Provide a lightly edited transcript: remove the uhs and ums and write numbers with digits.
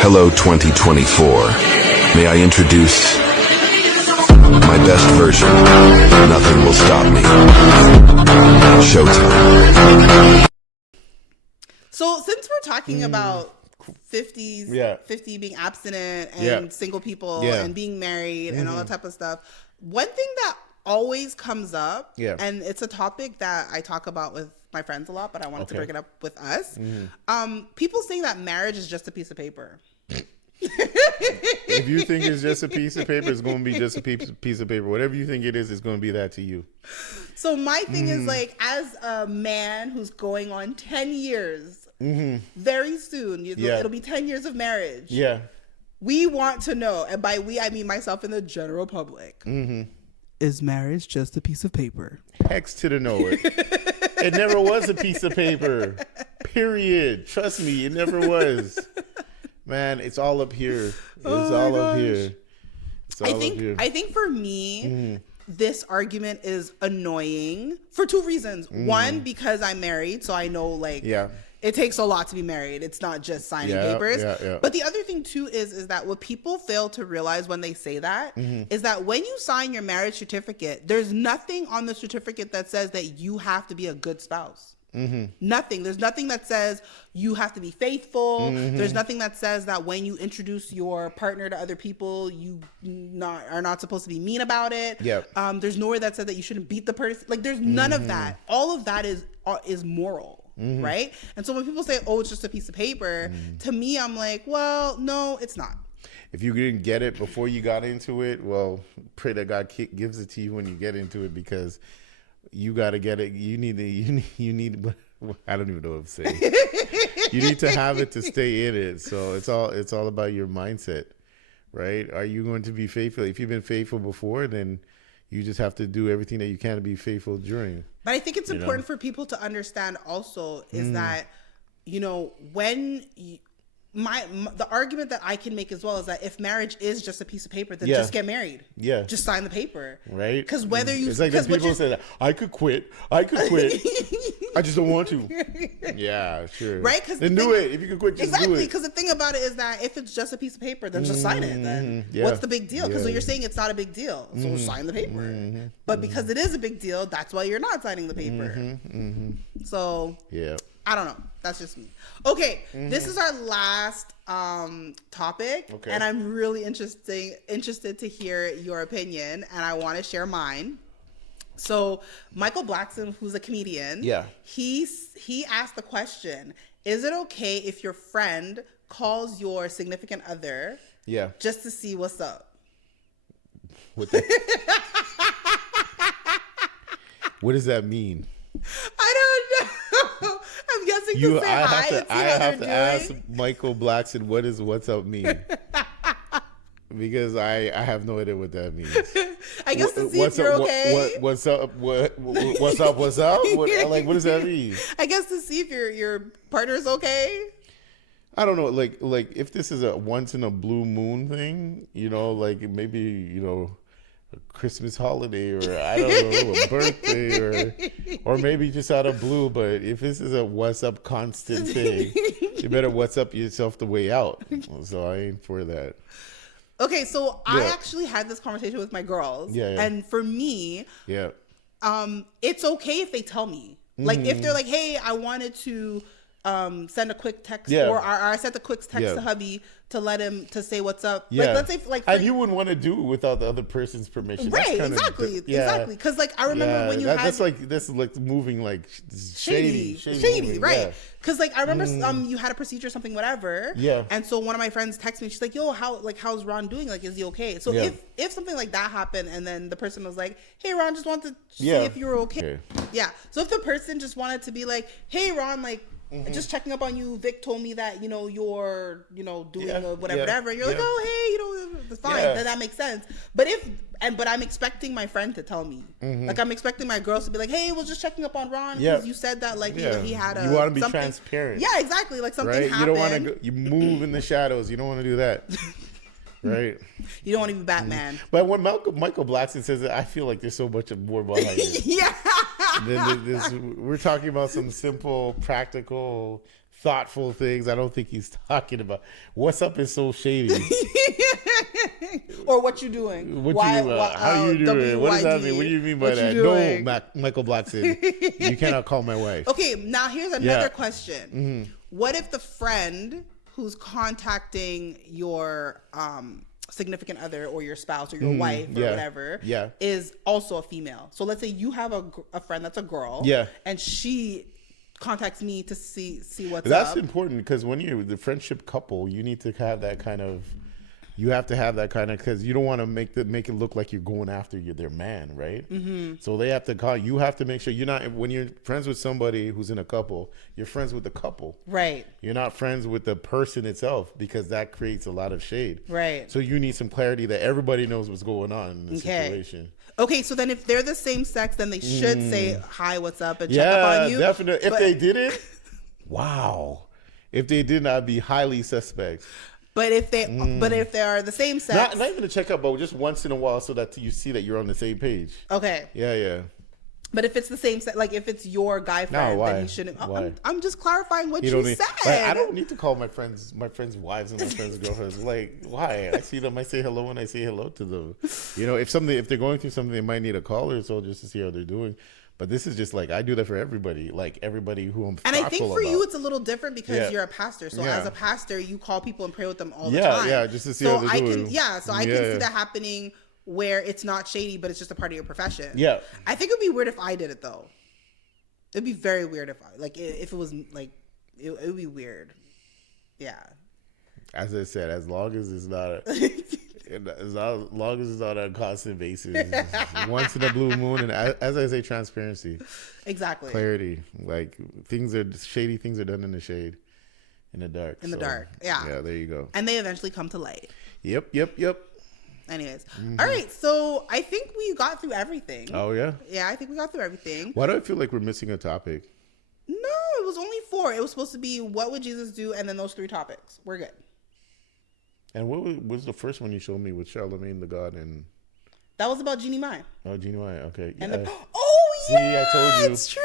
Hello 2024. May I introduce my best version? Nothing will stop me. Showtime. So since we're talking about 50 being abstinent and single people and being married and all that type of stuff, one thing that always comes up, and it's a topic that I talk about with my friends a lot, but I wanted to bring it up with us. People saying that marriage is just a piece of paper. If you think it's just a piece of paper, it's going to be just a piece of paper. Whatever you think it is, it's going to be that to you. So my thing is, like, as a man who's going on 10 years, very soon, it'll be 10 years of marriage. Yeah. We want to know, and by we, I mean myself and the general public. Is marriage just a piece of paper? Hex to the no. It never was a piece of paper. Period. Trust me, it never was. Man, it's all up here. It's all up here. It's all up here. I think for me, this argument is annoying for two reasons. One, because I'm married, so I know, like, it takes a lot to be married. It's not just signing papers. But the other thing too is that what people fail to realize when they say that is that when you sign your marriage certificate, there's nothing on the certificate that says that you have to be a good spouse. Nothing. There's nothing that says you have to be faithful. There's nothing that says that when you introduce your partner to other people, you are not supposed to be mean about it. There's nowhere that says that you shouldn't beat the person. Like, there's none of that. All of that is moral. Right? And so when people say, oh, it's just a piece of paper, to me, I'm like, well, no, it's not. If you didn't get it before you got into it, well, pray that God gives it to you when you get into it, because you got to get it. You need, I don't even know what I'm saying. You need to have it to stay in it. So it's all about your mindset, right? Are you going to be faithful? If you've been faithful before, then you just have to do everything that you can to be faithful during. But I think it's important for people to understand also is that, when the argument that I can make as well is that if marriage is just a piece of paper, then just get married. Yeah. Just sign the paper. Right. Because whether you... It's like people say that, I could quit. I just don't want to. Yeah, sure. Right? Then do it. If you can quit, just do it. Exactly. Because the thing about it is that if it's just a piece of paper, then just sign it. Then what's the big deal? Because you're saying it's not a big deal. So sign the paper. But because it is a big deal, that's why you're not signing the paper. So... yeah. I don't know. That's just me. Okay, this is our last topic, and I'm really interested to hear your opinion, and I want to share mine. So Michael Blackson, who's a comedian, he asked the question: is it okay if your friend calls your significant other just to see what's up? What does that mean? I don't know. I'm guessing to say hi. I have to ask Michael Blackson, what does what's up mean? Because I have no idea what that means. I guess to see if you're okay. What's up? What's up? What's up? What does that mean? I guess to see if your partner's okay. I don't know. Like if this is a once in a blue moon thing, like maybe a Christmas holiday, or I don't know, a birthday, or maybe just out of blue. But if this is a what's up constant thing, you better what's up yourself the way out. So I ain't for that. Okay, so I actually had this conversation with my girls, and for me, it's okay if they tell me. Like if they're like, hey, I wanted to send a quick text, or I sent a quick text to hubby to let him to say what's up. Like, let's say and you wouldn't want to do it without the other person's permission, right? Exactly. Because like I remember when you had that's like moving like shady, right? Because like I remember you had a procedure or something, whatever. Yeah. And so one of my friends texted me. She's like, "Yo, how's Ron doing? Like, is he okay?" So if something like that happened, and then the person was like, "Hey, Ron, just wanted to see if you were okay." Yeah. So if the person just wanted to be like, "Hey, Ron, like." Just checking up on you. Vic told me that you're doing whatever. You're like, oh hey, it's fine. Then that makes sense. But I'm expecting my friend to tell me. Like I'm expecting my girls to be like, hey, we're just checking up on Ron because you said that he had a. You want to be transparent. Yeah, exactly. Like something happened. You don't want to. You move in the shadows. You don't want to do that. Right. You don't want to be Batman. But when Michael Blackson says it, I feel like there's so much more behind it. We're talking about some simple, practical thoughtful things. I don't think he's talking about what's up is so shady. Or what you doing? How you doing? What does that mean? What do you mean by that? Doing? No, Michael Blackson, you cannot call my wife. Okay, now here's another question. Mm-hmm. What if the friend who's contacting your significant other or your spouse or your wife or whatever is also a female? So let's say you have a friend that's a girl, and she contacts me to see what's up. That's important, because when you're the friendship couple, you need to have that kind of. You have to have that kind of, because you don't want to make it look like you're going after their man, right? Mm-hmm. So they have to call. You have to make sure you're not, when you're friends with somebody who's in a couple, you're friends with the couple, right? You're not friends with the person itself, because that creates a lot of shade, right? So you need some clarity that everybody knows what's going on in the situation. Okay, so then if they're the same sex, then they should say hi, what's up, and check up on you. Yeah, definitely. If they didn't, wow. If they did not, be highly suspect. But if they are the same sex, not even to check up, but just once in a while, so that you see that you're on the same page. Okay. Yeah. But if it's the same sex, like if it's your guy friend, then you shouldn't. I'm just clarifying what you said. I don't need to call my friends' wives and my friends' girlfriends. Like, why? I see them, I say hello, and I say hello to them. If they're going through something, they might need a call or so just to see how they're doing. But this is just like, I do that for everybody, like everybody who I'm thoughtful about. And I think for you, it's a little different because you're a pastor. So as a pastor, you call people and pray with them all the time. Yeah, just to see how they're doing. I can see that happening where it's not shady, but it's just a part of your profession. Yeah. I think it'd be weird if I did it though. It'd be very weird if it was like, it would be weird. Yeah. As I said, as long as it's not a constant basis, once in a blue moon, and as I say, transparency, exactly, clarity. Like shady things are done in the shade, in the dark. Yeah. There you go. And they eventually come to light. Yep. Anyways, all right. So I think we got through everything. Oh yeah. Yeah, I think we got through everything. Why do I feel like we're missing a topic? No, it was only 4. It was supposed to be what would Jesus do, and then those 3 topics. We're good. And what was the first one you showed me with Charlemagne the God? And that was about Jeannie Mai. Oh, Jeannie Mai. Okay. And yeah. see, I told you. It's true.